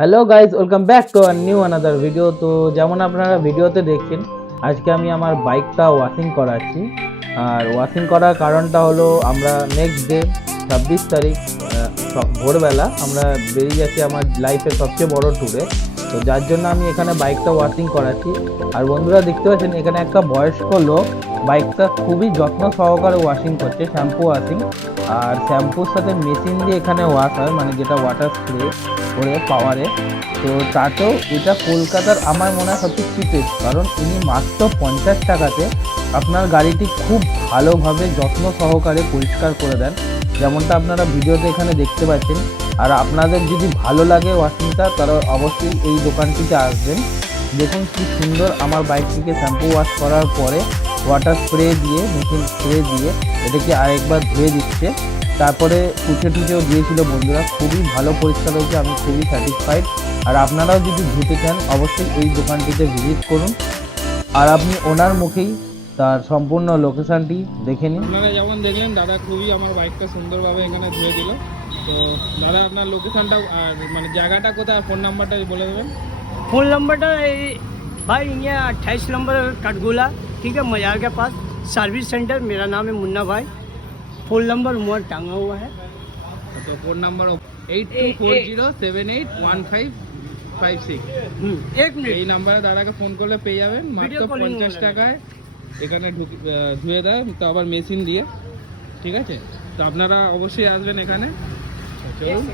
Hello guys, welcome back to our new another video. তো যেমন আপনারা ভিডিওতে দেখছেন, আজকে আমি আমার বাইকটা ওয়াশিং করাচ্ছি। আর ওয়াশিং করার কারণটা হলো আমরা নেক্সট ডে 26 তারিখ ভোরবেলা আমরা বেরিয়ে যাচ্ছি আমার লাইফের সবচেয়ে বড় ট্যুরে। তো যার জন্য আমি এখানে বাইকটা ওয়াশিং করাচ্ছি। আর বন্ধুরা দেখতে পাচ্ছেন এখানে একটা বয়স্ক লোক বাইকটা খুবই যত্ন সহকারে ওয়াশিং করছে, শ্যাম্পু ওয়াশিং। আর শ্যাম্পুর সাথে মেশিন দিয়ে এখানে ওয়াশ হয়, মানে যেটা ওয়াটার স্প্রে করে পাওয়ারে। তো তাতেও এটা কলকাতার আমার মনে হয় সবচেয়ে চিপেস্ট, কারণ ইনি মাত্র 50 টাকাতে আপনার গাড়িটি খুব ভালোভাবে যত্ন সহকারে পরিষ্কার করে দেন, যেমনটা আপনারা ভিডিওতে এখানে দেখতে পাচ্ছেন। আর আপনাদের যদি ভালো লাগে ওয়াশিংটা, তারা অবশ্যই এই দোকানটিতে আসবেন। দেখুন কি সুন্দর আমার বাইকটিকে শ্যাম্পু ওয়াশ করার পরে ওয়াটার স্প্রে দিয়ে, মেশিন স্প্রে দিয়ে এটাকে আরেকবার ধুয়ে দিচ্ছে। তারপরে টুচেও দিয়েছিল বন্ধুরা, খুবই ভালো পরিষ্কার হয়েছে, আমি খুবই স্যাটিসফাইড। আর আপনারাও যদি ধুতে চান অবশ্যই এই দোকানটিতে ভিজিট করুন, আর আপনি ওনার মুখেই তার সম্পূর্ণ লোকেশনটি দেখে নিন। আপনারা যেমন দেখলেন, দাদা খুবই আমার বাইকটা সুন্দরভাবে এখানে ধুয়ে দিল। তো দাদা আপনার লোকেশনটা আর মানে জায়গাটা কোথায়, ফোন নাম্বারটা বলে দেবেন। फ़ोन नंबर तो भाई ये 28 नंबर कटगोला, ठीक है, मजार के पास सर्विस सेंटर। मेरा नाम है मुन्ना भाई। फ़ोन नंबर मोर टांगा हुआ है। তো ফোন নাম্বার 8240781556। एक मिनट। এই নাম্বারে দাদাকে ফোন করলে পেয়ে যাবেন মাত্র Video calling 50 হবে। টাকায়। এখানে ধুয়ে দেয়, তো আবার মেশিন দিয়ে। ঠিক আছে, তো আপনারা অবশ্যই আসবেন এখানে। চলুন।